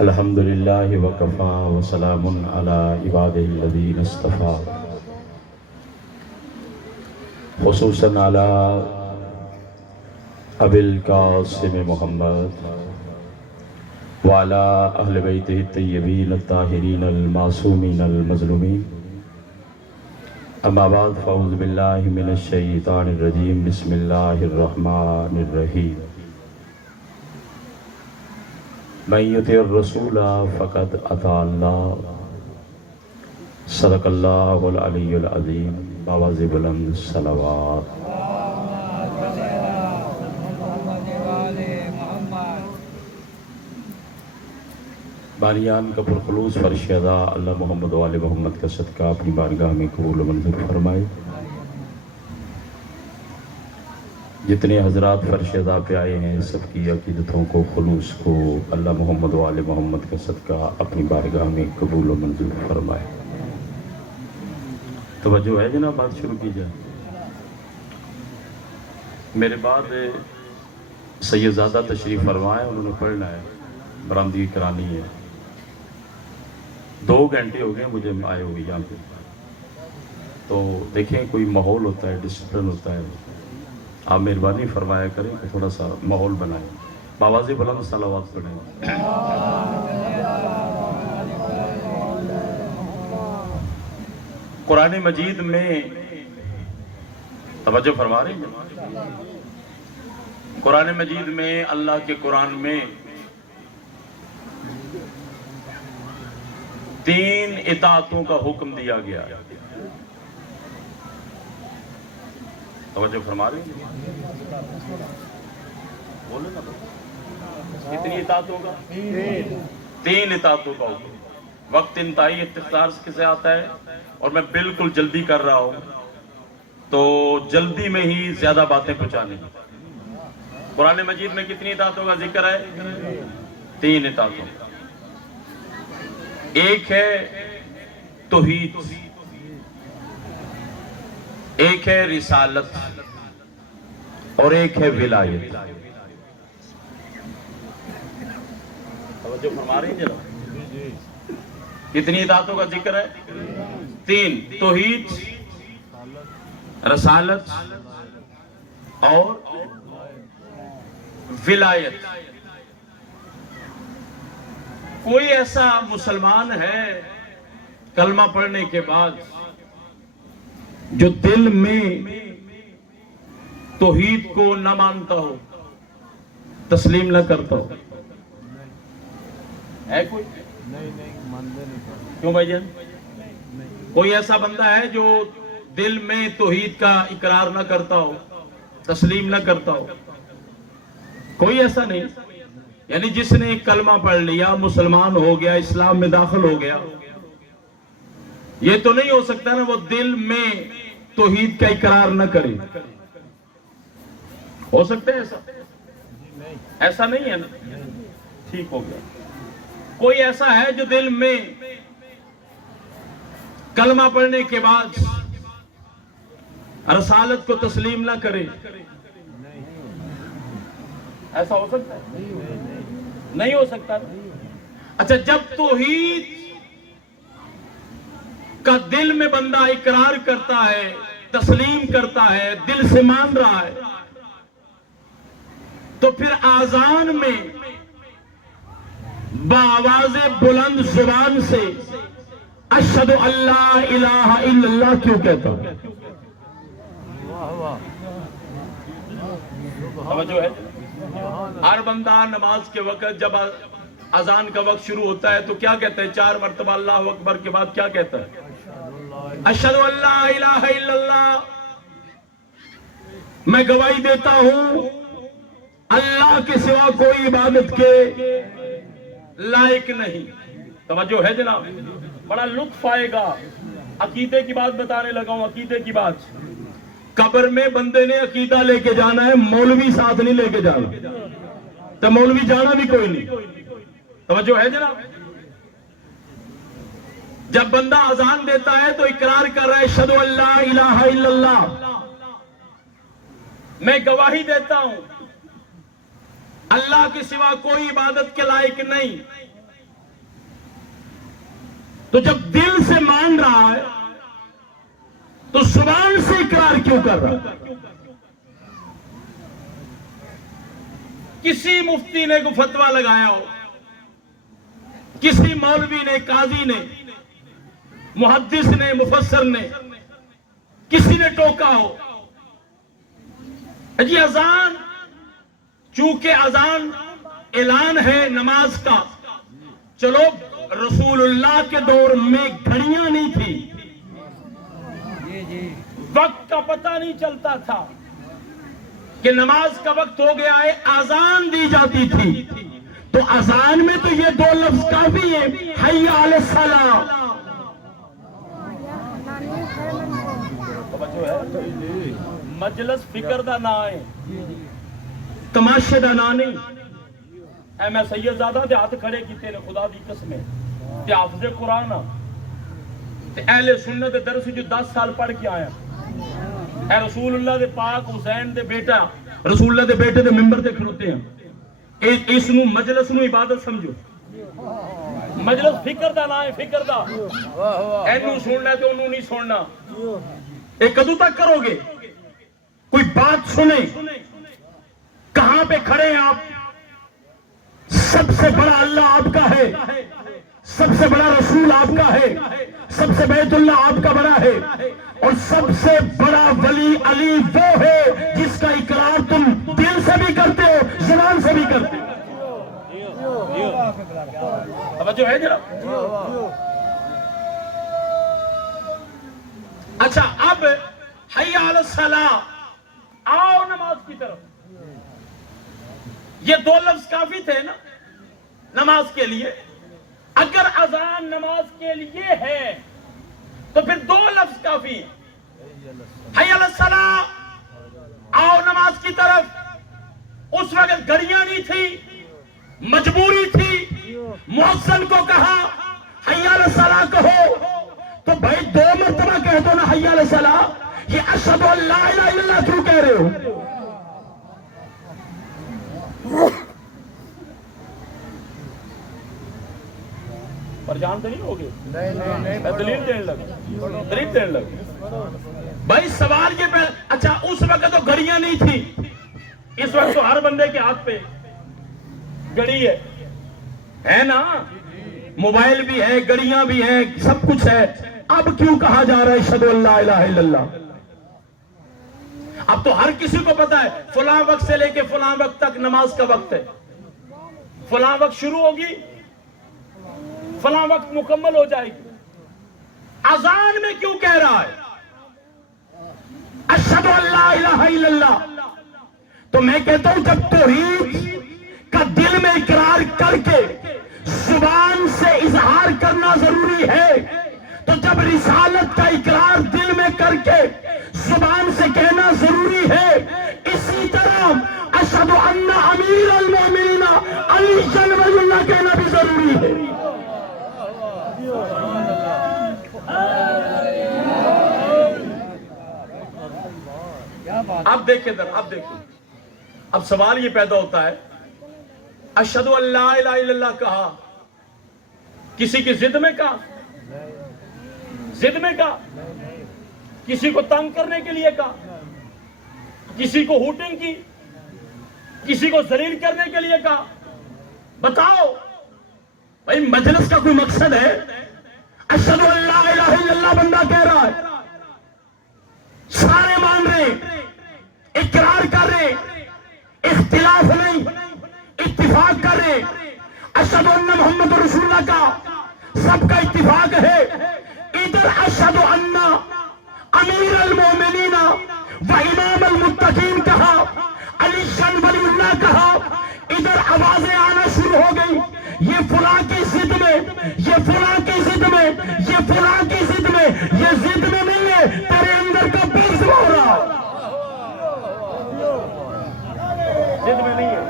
الحمدللہ وکفا وسلام علی عبادہ الذین اصطفیٰ، خصوصاً علی ابی القاسم محمد وعلی اہل بیتہ الطیبین الطاہرین المعصومین المظلومین. اما بعد فاعوذ باللہ من الشیطان الرجیم. بسم اللہ الرحمن الرحیم. من یطع الرسول فقد اطاع اللہ. صدق اللہ العلی العظیم. باواز بلند صلوات. باریان کا پرخلوص فرش ادا اللہ محمد و آل محمد کا صدقہ اپنی بارگاہ میں قبول و منظور فرمائے. جتنے حضرات فرش ادا پہ آئے ہیں سب کی عقیدتوں کو، خلوص کو اللہ محمد و آل محمد کا صدقہ اپنی بارگاہ میں قبول و منظور فرمائے. توجہ ہے جناب، بات شروع کی جائے. میرے بعد سید زادہ تشریف فرمائے، انہوں نے پڑھنا ہے، برآمدگی کرانی ہے. 2 گھنٹے ہو گئے مجھے آئے ہوئے یہاں پہ. تو دیکھیں کوئی ماحول ہوتا ہے، ڈسپلن ہوتا ہے. آپ مہربانی فرمایا کریں کہ تھوڑا سا ماحول بنائیں. باواز بلند صلوات پڑھیں. قرآن مجید میں توجہ فرما رہے ہیں. قرآن مجید میں، اللہ کے قرآن میں 3 اطاعتوں کا حکم دیا گیا. توجہ فرما رہے ہیں؟ بولے نا. کتنی اطاعتوں کا؟ 3 اطاعتوں کا حکم. وقت انتہائی اختصار سے آتا ہے اور میں بالکل جلدی کر رہا ہوں، تو جلدی میں ہی زیادہ باتیں پہنچانی. قرآن مجید میں کتنی اطاعتوں کا ذکر ہے؟ 3 اطاعتوں. ایک ہے توحید، ایک ہے رسالت، اور ایک ہے ولایت. توجہ فرما رہی ہیں جناب؟ کتنی اطاعتوں کا ذکر ہے؟ 3. توحید، رسالت اور ولایت. کوئی ایسا مسلمان ہے کلمہ پڑھنے کے بعد جو دل میں توحید کو نہ مانتا ہو، تسلیم نہ کرتا ہو؟ ہے کوئی؟ کیوں بھائی جان؟ کوئی ایسا بندہ ہے جو دل میں توحید کا اقرار نہ کرتا ہو، تسلیم نہ کرتا ہو؟ کوئی ایسا نہیں. یعنی جس نے کلمہ پڑھ لیا، مسلمان ہو گیا، اسلام میں داخل ہو گیا، یہ تو نہیں ہو سکتا نا وہ دل میں توحید کا اقرار نہ کرے. ہو سکتا ہے ایسا؟ ایسا نہیں ہے نا. ٹھیک ہو گیا. کوئی ایسا ہے جو دل میں کلمہ پڑھنے کے بعد رسالت کو تسلیم نہ کرے؟ ایسا ہو سکتا ہے؟ نہیں ہو سکتا. اچھا، جب توحید کا دل میں بندہ اقرار کرتا ہے، تسلیم کرتا ہے، دل سے مان رہا ہے، تو پھر آذان میں بآواز بلند زبان سے اشہد ان لا الہ الا اللہ کیوں کہتا ہے؟ توجہ ہے؟ ہر بندہ نماز کے وقت جب اذان کا وقت شروع ہوتا ہے تو کیا کہتا ہے؟ 4 مرتبہ اللہ اکبر کے بعد کیا کہتا ہے؟ اشہد ان لا الہ الا اللہ. میں گواہی دیتا ہوں اللہ کے سوا کوئی عبادت کے لائق نہیں. توجہ ہے جناب؟ بڑا لطف آئے گا. عقیدے کی بات بتانے لگا ہوں. عقیدے کی بات. قبر میں بندے نے عقیدہ لے کے جانا ہے، مولوی ساتھ نہیں لے کے جانا. تو مولوی جانا بھی کوئی نہیں. توجہ ہے جناب؟ جب بندہ اذان دیتا ہے تو اقرار کر رہا ہے اشہد ان لا الہ الا اللہ. میں گواہی دیتا ہوں اللہ کے سوا کوئی عبادت کے لائق نہیں. تو جب دل سے مان رہا ہے تو زبان سے اقرار کیوں کر رہا ہے؟ کسی مفتی نے کوئی فتویٰ لگایا ہو، کسی مولوی نے، قاضی نے، محدث نے، مفسر نے، کسی نے ٹوکا ہو، جی اذان، چونکہ اذان اعلان ہے نماز کا، چلو رسول اللہ کے دور میں گھڑیاں نہیں تھی، وقت کا پتہ نہیں چلتا تھا کہ نماز کا وقت ہو گیا ہے، اذان دی جاتی تھی، تو اذان میں تو یہ دو لفظ کافی ہیں، حی علی الصلاۃ۔ مجلس فکر دا نہ ہے، تماشے دا نہ نہیں۔ اے میں سید زادہ دے ہاتھ کھڑے کیتے نے خدا دی قسمیں تے حافظ قرآن تے اہل سنت دے درس جو 10 سال پڑھ کے آیا، اے رسول اللہ دے پاک حسین دے بیٹا، رسول اللہ دے بیٹے دے ممبر تے کھڑوتے ہیں، اس نو مجلس نو عبادت سمجھو، مجلس فکر دا نہ ہے، فکر دا، اینو سننا تے انہوں نہیں سننا، ایک کدو تک کرو گے؟ کوئی بات سنیں، کہاں پہ کھڑے ہیں آپ؟ سب سے بڑا اللہ آپ کا ہے، سب سے بڑا رسول آپ کا ہے، سب سے بیت اللہ آپ کا بڑا ہے، اور سب سے بڑا ولی علی وہ ہے جس کا اقرار تم دل سے بھی کرتے ہو، زبان سے بھی کرتے ہو۔ توجہ ہے جناب؟ اچھا، اب حی علی الصلاۃ، آؤ نماز کی طرف، یہ دو لفظ کافی تھے نا نماز کے لیے؟ اگر اذان نماز کے لیے ہے تو پھر دو لفظ کافی ہیں، حی علی الصلاۃ، آؤ نماز کی طرف۔ اس وقت گھڑیاں نہیں تھی، مجبوری تھی، مؤذن کو کہا حی علی الصلاۃ کہو، تو بھائی 2 مرتبہ کہہ دو نا حی علی الصلاۃ، یہ اشہد ان لا الہ الا اللہ کیوں کہہ رہے ہو؟ پریشان تو نہیں ہوگے؟ میں دلیل دینے لگا، بھائی سوال یہ پہ، اچھا اس وقت تو گھڑیاں نہیں تھی، اس وقت تو ہر بندے کے ہاتھ پہ گھڑی ہے نا، موبائل بھی ہے، گھڑیاں بھی ہیں، سب کچھ ہے، اب کیوں کہا جا رہا ہے اشہد ان لا الہ الا اللہ؟ اب تو ہر کسی کو پتا ہے فلاں وقت سے لے کے فلاں وقت تک نماز کا وقت ہے، فلاں وقت شروع ہوگی، فلاں وقت مکمل ہو جائے گی، اذان میں کیوں کہہ رہا ہے اشہد ان لا الہ الا اللہ؟ تو میں کہتا ہوں جب توحید کا دل میں اقرار کر کے زبان سے اظہار کرنا ضروری ہے، تو جب رسالت کا اقرار دل میں کر کے زبان سے کہنا ضروری ہے، اسی طرح اشہد ان امیر المومنین علی ولی اللہ کہنا بھی ضروری ہے۔ اب دیکھیں اب سوال یہ پیدا ہوتا ہے، اشہد ان لا الہ الا اللہ کہا، کسی کی ضد میں کہا؟ کسی کو تنگ کرنے کے لیے کہا؟ کسی کو ہوٹنگ کی؟ کسی کو ذلیل کرنے کے لیے کہا؟ بتاؤ بھائی، مجلس کا کوئی مقصد ہے؟ اشہد ان لا الہ الا اللہ بندہ کہہ رہا ہے، سارے مان رہے، اقرار کر رہے، اختلاف نہیں، اتفاق کر رہے، اشہد ان محمد رسول اللہ کا سب کا اتفاق ہے، ادھر اشہد ان امیر المومنین و امام المتقین کہا، علی ولی اللہ کہا، ادھر آوازیں آنا شروع ہو گئی، یہ فلاں کی ضد میں، یہ فلاں کی ضد میں، یہ فلاں کی ضد میں، یہ ضد میں نہیں ہے، تیرے اندر کا بغض ہو رہا ہے، ضد میں نہیں ہے،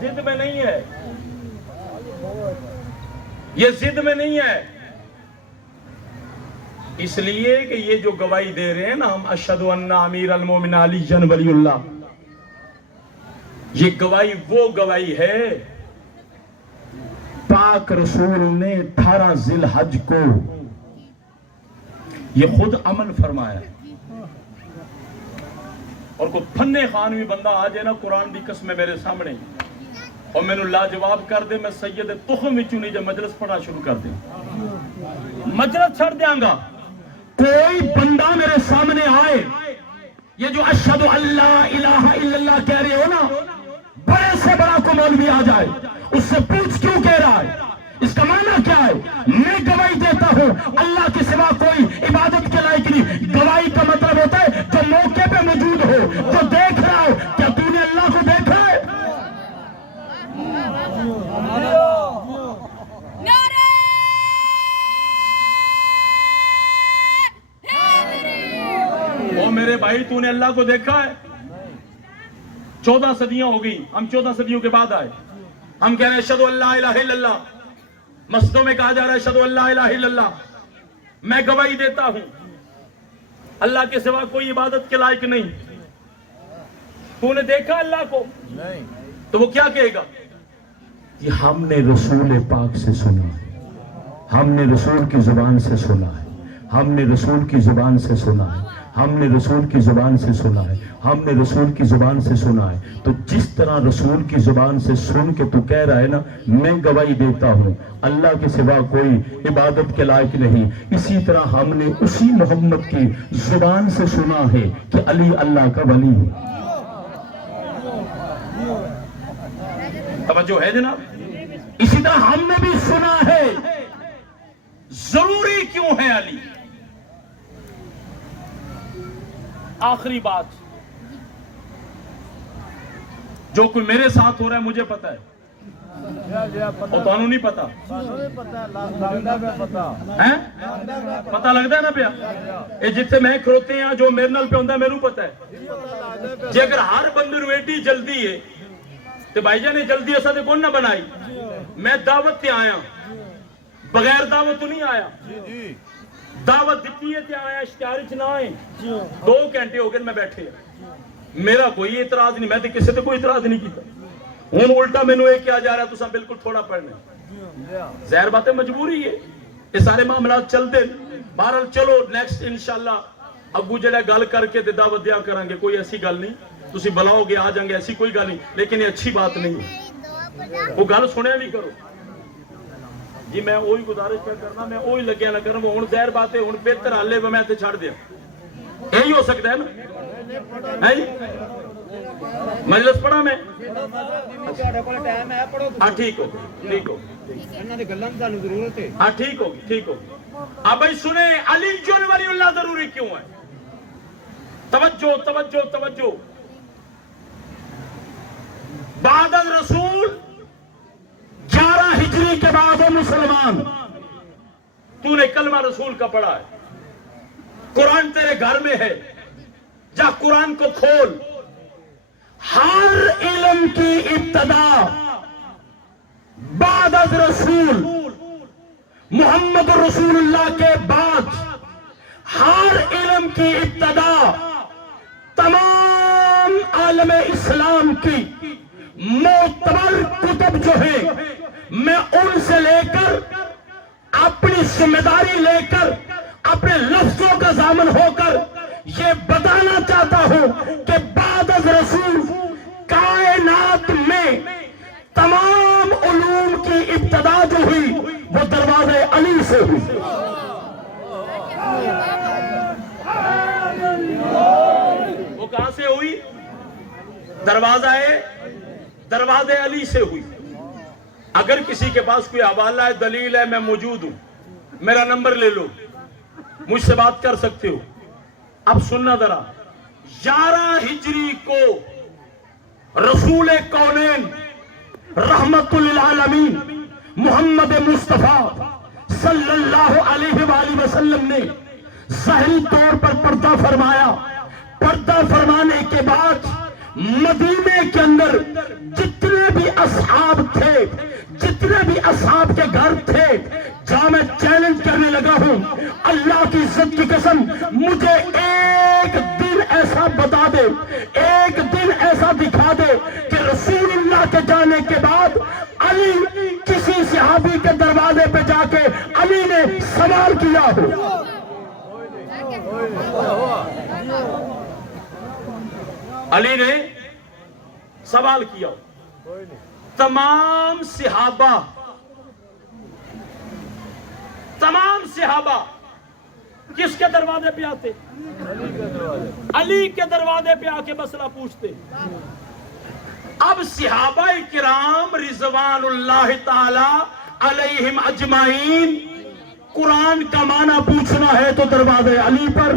ضد میں نہیں ہے، یہ ضد میں نہیں ہے، اس لیے کہ یہ جو گواہی دے رہے ہیں نا ہم، اشہد ان امیر المومنین علی ولی اللہ، یہ گواہی وہ گواہی ہے پاک رسول نے 18 ذی الحج کو یہ خود عمل فرمایا ہے. اور کوئی پھنے خانوی بندہ آ جائے نا قرآن دی قسم میرے سامنے اور میں لاجواب کر دے، میں سید تخم وچوں نہیں جب مجلس پڑھنا شروع کر دیں، مجلس چھڑ دیاں گا. کوئی بندہ میرے سامنے آئے، یہ جو اشہد اللہ الہ الا اللہ کہہ رہے ہو نا، بڑے سے بڑا کو مولوی آ جائے، اس سے پوچھ کیوں کہہ رہا ہے، اس کا معنی کیا ہے؟ میں گواہی دیتا ہوں اللہ کے سوا کوئی عبادت کے لائق نہیں. گواہی کا مطلب ہوتا ہے جو موقع پہ موجود ہو، جو دیکھ رہا ہو. کیا تو نے اللہ کو دیکھا ہے؟ او میرے بھائی، تو نے اللہ کو دیکھا ہے؟ 14 صدیاں ہو گئی، ہم 14 صدیوں کے بعد آئے. ہم کہہ رہے ہیں اشہدو اللہ الہ الا اللہ، مسجدوں میں کہا جا رہا ہے اشہدو اللہ الہ الا اللہ. میں گواہی دیتا ہوں اللہ کے سوا کوئی عبادت کے لائق نہیں. تو نے دیکھا اللہ کو؟ نہیں. تو وہ کیا کہے گا؟ یہ ہم نے رسول پاک سے سنا ہے، ہم نے رسول کی زبان سے سنا ہے، ہم نے رسول کی زبان سے سنا ہے، ہم نے رسول کی زبان سے سنا ہے، ہم نے رسول کی زبان سے سنا ہے. تو جس طرح رسول کی زبان سے سن کے تو کہہ رہا ہے نا میں گواہی دیتا ہوں اللہ کے سوا کوئی عبادت کے لائق نہیں، اسی طرح ہم نے اسی محمد کی زبان سے سنا ہے کہ علی اللہ کا ولی ہے. توجہ ہے جناب؟ اسی طرح ہم نے بھی سنا ہے ضروری کیوں ہے علی. آخری بات، جو کوئی میرے ساتھ ہو رہا ہے مجھے پتا ہے، اور تو نہیں پتا، پتا لگتا ہے نا پیا. یہ جتنے میں کھڑوتے ہیں جو میرے نال پہ ہوتا ہے میرے پتا ہے. جی اگر ہر بندے نو ایڈی جلدی ہے تو بھائی جان جلدی ایسا تو کون نہ بنائی. میں دعوت تے آیا، بغیر دعوت تو نہیں آیا. دعوت دیتی ہے تے آیا، اشتہار چ نہ آئے. 2 گھنٹے ہو گئے میں بیٹھے، میرا کوئی اعتراض نہیں، میں تو کسی سے کوئی اعتراض نہیں کیتا. ہوں الٹا مینوں یہ کیا جا رہا ہے تساں بالکل تھوڑا پڑھنا. ظاہر بات ہے مجبوری ہے، یہ سارے معاملات چلتے. بہرحال چلو نیکسٹ انشاءاللہ ابو جڑا گل کر کے تے دعوت دیا کریں گے، کوئی ایسی گل نہیں. تسی بلاؤ گے آ جائیں گے، ایسی کوئی گل نہیں. لیکن یہ اچھی بات نہیں ہے، وہ گل سنیا نہیں کرو. جی میں وہی گزارش پہ کرنا، میں وہی لگیا نہ کروں. ہوں ظاہر بات ہے، ہوں بہتر حالے میں تے چھڑ دیا. یہی ہو سکتا ہے نا؟ مجلس پڑھا میں؟ ہاں ٹھیک ہو، ٹھیک ہو، ہاں ٹھیک ہوگی، ٹھیک ہوگی. اب بھائی سنیں علی ولی اللہ ضروری کیوں ہے؟ توجہ توجہ توجہ. بعد رسول 11 ہجری کے بعد مسلمان، تو نے کلمہ رسول کا پڑھا ہے، قرآن تیرے گھر میں ہے، جا قرآن کو کھول. ہر علم کی ابتدا بعد از رسول محمد رسول اللہ کے بعد ہر علم کی ابتدا تمام عالم اسلام کی معتبر کتب جو ہیں میں ان سے لے کر اپنی ذمہ داری لے کر اپنے لفظوں کا ضامن ہو کر یہ بتانا چاہتا ہوں کہ بعد از رسول کائنات میں تمام علوم کی ابتدا جو ہوئی وہ دروازے علی سے ہوئی. وہ کہاں سے ہوئی؟ دروازے علی سے ہوئی. اگر کسی کے پاس کوئی حوالہ ہے، دلیل ہے، میں موجود ہوں، میرا نمبر لے لو، مجھ سے بات کر سکتے ہو. اب سننا ذرا، 11 ہجری کو رسول کونین رحمت للعالمین محمد مصطفیٰ صلی اللہ علیہ وآلہ وسلم نے ظاہری طور پر پردہ فرمایا. پردہ فرمانے کے بعد مدینے کے اندر جتنے بھی اصحاب تھے، جتنے بھی اصحاب کے گھر تھے، جہاں میں چیلنج کرنے لگا ہوں، اللہ کی عزت کی قسم، مجھے ایک دن ایسا بتا دے، ایک دن ایسا دکھا دے کہ رسول اللہ کے جانے کے بعد علی کسی صحابی کے پہ آ کے علی نے سوال کیا ہو. علی نے سوال کیا. تمام صحابہ کس کے دروازے پہ آتے؟ علی کے دروازے پہ آ کے مسئلہ پوچھتے. اب صحابہ کرام رضوان اللہ تعالی علیہم اجمعین قرآن کا معنی پوچھنا ہے تو دروازے علی پر،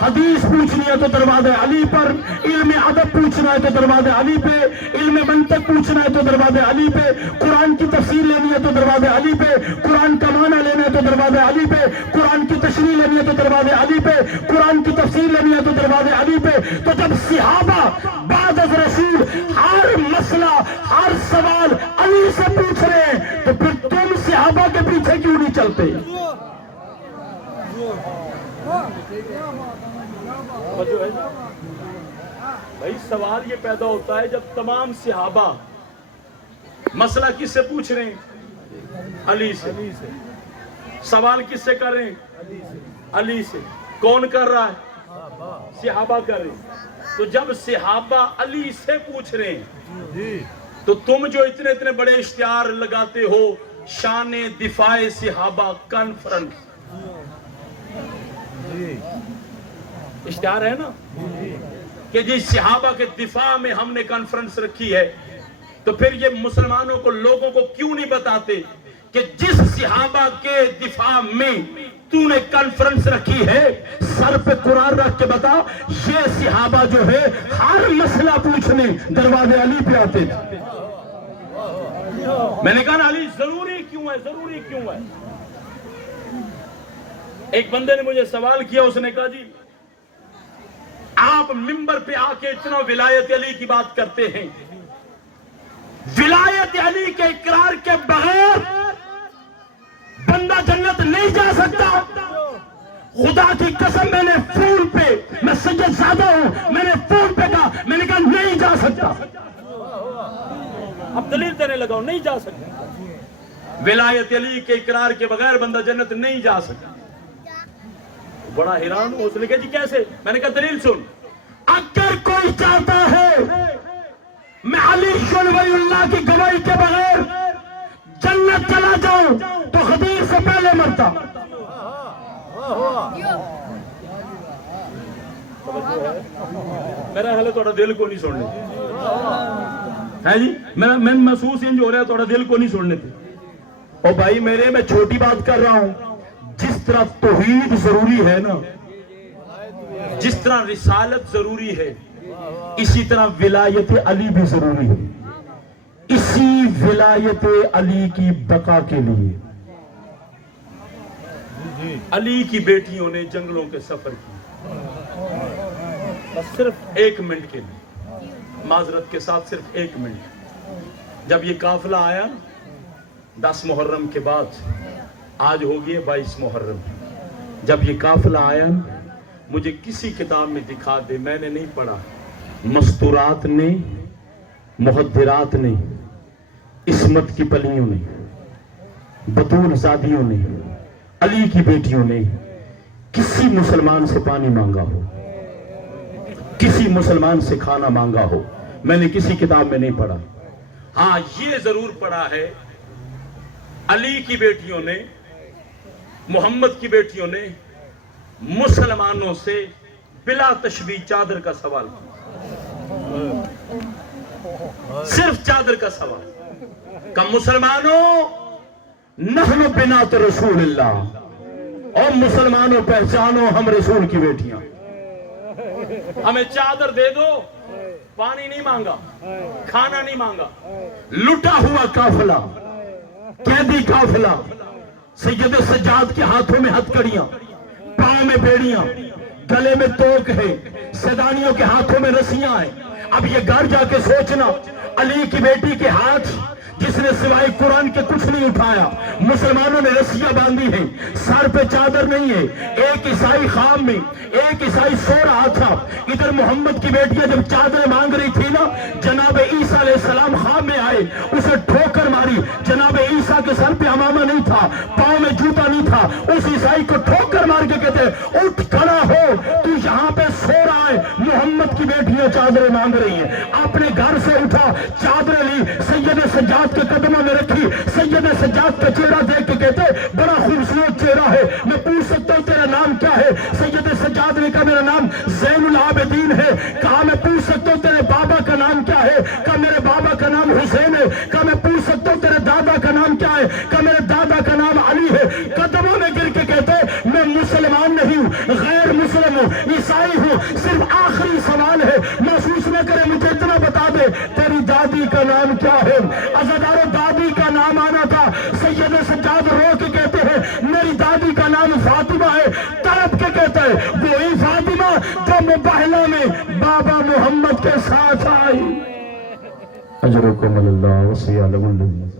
حدیث پوچھنی ہے تو دروازے علی پر، علم ادب پوچھنا ہے تو دروازے علی پہ، علم منطق پوچھنا ہے تو دروازے علی پہ، قرآن کی تفسیر لینی ہے تو دروازے علی پہ، قرآن کا معنی لینا ہے تو دروازے علی پہ، قرآن کی تشریح لینی ہے تو دروازے علی پہ، قرآن کی تفسیر لینی ہے تو دروازے علی پہ. تو جب صحابہ بعد از رسول ہر مسئلہ ہر سوال علی سے پوچھ رہے ہیں تو پھر تم صحابہ کے پیچھے کیوں نہیں چلتے؟ بھائی سوال یہ پیدا ہوتا ہے جب تمام صحابہ مسئلہ کس سے پوچھ رہے ہیں؟ علی سے. سوال کس سے کر رہے ہیں؟ علی سے. کون کر رہا ہے؟ صحابہ کر رہے ہیں. تو جب صحابہ علی سے پوچھ رہے ہیں تو تم جو اتنے بڑے اشتہار لگاتے ہو شان دفاع صحابہ کانفرنس، اشتہار ہے نا کہ جی صحابہ کے دفاع میں ہم نے کانفرنس رکھی ہے، تو پھر یہ مسلمانوں کو لوگوں کو کیوں نہیں بتاتے کہ جس صحابہ کے دفاع میں تو نے کانفرنس رکھی ہے سر پہ قرآن رکھ کے بتا یہ صحابہ جو ہے ہر مسئلہ پوچھنے دروازے علی پہ آتے تھے. میں نے کہا علی ضروری کیوں ہے؟ ایک بندے نے مجھے سوال کیا، اس نے کہا جی آپ منبر پہ آ کے اتنا ولایت علی کی بات کرتے ہیں، ولایت علی کے اقرار کے بغیر بندہ جنت نہیں جا سکتا. خدا کی قسم میں نے فون پہ، میں سید زادہ ہوں، میں نے فون پہ کہا، میں نے کہا نہیں جا سکتا. اب دلیل دینے لگا نہیں جا سکتا. ولایت علی کے اقرار کے بغیر بندہ جنت نہیں جا سکتا. بڑا حیران ہوں. اس نے کہا جی کیسے؟ میں نے کہا دلیل سن. اگر کوئی چاہتا ہے میں علی ولی اللہ کی گواہی کے بغیر جنت چلا جاؤں تو خدیر سے پہلے مرتا. میرا حال ہے تھوڑا دل کو نہیں سننے ہے جی، میں محسوس انج ہو رہا ہے تھوڑا دل کو نہیں سننے تھے. اور بھائی میرے میں چھوٹی بات کر رہا ہوں. جس طرح توحید ضروری ہے نا، جس طرح رسالت ضروری ہے، اسی طرح ولایت علی بھی ضروری ہے. اسی ولایت علی کی بقا کے لیے علی کی بیٹیوں نے جنگلوں کے سفر کی. بس صرف 1 منٹ کے لیے، معذرت کے ساتھ صرف 1 منٹ. جب یہ قافلہ آیا 10 محرم کے بعد، آج ہو گئی 22 محرم، جب یہ قافلہ آیا مجھے کسی کتاب میں دکھا دے، میں نے نہیں پڑھا، مستورات نے، محدرات نے، عصمت کی پلیوں نے، بطول زادیوں نے، علی کی بیٹیوں نے کسی مسلمان سے پانی مانگا ہو، کسی مسلمان سے کھانا مانگا ہو. میں نے کسی کتاب میں نہیں پڑھا. ہاں یہ ضرور پڑھا ہے علی کی بیٹیوں نے، محمد کی بیٹیوں نے مسلمانوں سے بلا تشبیہ چادر کا سوال کیا. صرف چادر کا سوال کہ مسلمانوں نحن بنات رسول اللہ، اور مسلمانوں پہچانو ہم رسول کی بیٹیاں، ہمیں چادر دے دو. پانی نہیں مانگا، کھانا نہیں مانگا. لٹا ہوا قافلہ، قیدی قافلہ، سید سجاد کے ہاتھوں میں ہتھکڑیاں، پاؤں میں بیڑیاں، گلے میں توک ہے، سیدانیوں کے ہاتھوں میں رسیاں ہیں. اب یہ گھر جا کے سوچنا، علی کی بیٹی کے ہاتھ جس نے سوائے قرآن کے کچھ نہیں اٹھایا، مسلمانوں نے رسیاں باندھی ہیں، سر پہ چادر نہیں ہے. ایک عیسائی خام میں، ایک عیسائی سو رہا تھا. ادھر محمد کی بیٹیاں جب چادر مانگ رہی تھی نا، جناب عیسیٰ علیہ السلام خام میں آئے، اسے ٹھوکر ماری. جناب عیسیٰ عیسیٰ کے سر پہ امامہ نہیں تھا، پاؤں میں جوتا نہیں تھا، اس عیسائی کو ٹھوکر مار کے کہتے اٹھ کھڑا ہو، تو یہاں پہ سو رہا ہے، محمد کی بیٹیاں چادریں مانگ رہی ہیں۔ اپنے گھر سے اٹھا، چادریں لی، سید سجاد کے قدموں میں رکھی، سید سجاد کا چہرہ دیکھ کے کہتے بڑا خوبصورت چہرہ ہے، میں پوچھ سکتا ہوں تیرا نام کیا ہے؟ سید سجاد نے کہا میرا نام زین العابدین ہے۔ کہا میں پوچھ سکتا ہوں تیرے بابا کا نام کیا ہے؟ کہا میرے بابا کا نام حسین ہے۔ کہا میں پوچھ سکتا ہوں تیرے دادا کا نام کیا ہے؟ کہا میرے دادا کا نام علی ہے۔ قدموں میں گر کے کہتے میں مسلمان نہیں ہوں، غیر مسلم ہوں، عیسائی ہوں، صرف آخری سوال ہے، محسوس نہ کرے، مجھے اتنا بتا دے تیری دادی کا نام کیا ہے؟ عزادارو دادی کا نام آنا تھا۔ سید سجاد رو کے کہتے ہیں میری دادی کا نام فاطمہ ہے، تڑپ کے کہتے ہیں وہی فاطمہ جو مباہلہ میں بابا محمد کے ساتھ آئی۔ اجرکم اللہ وسیعلم الذین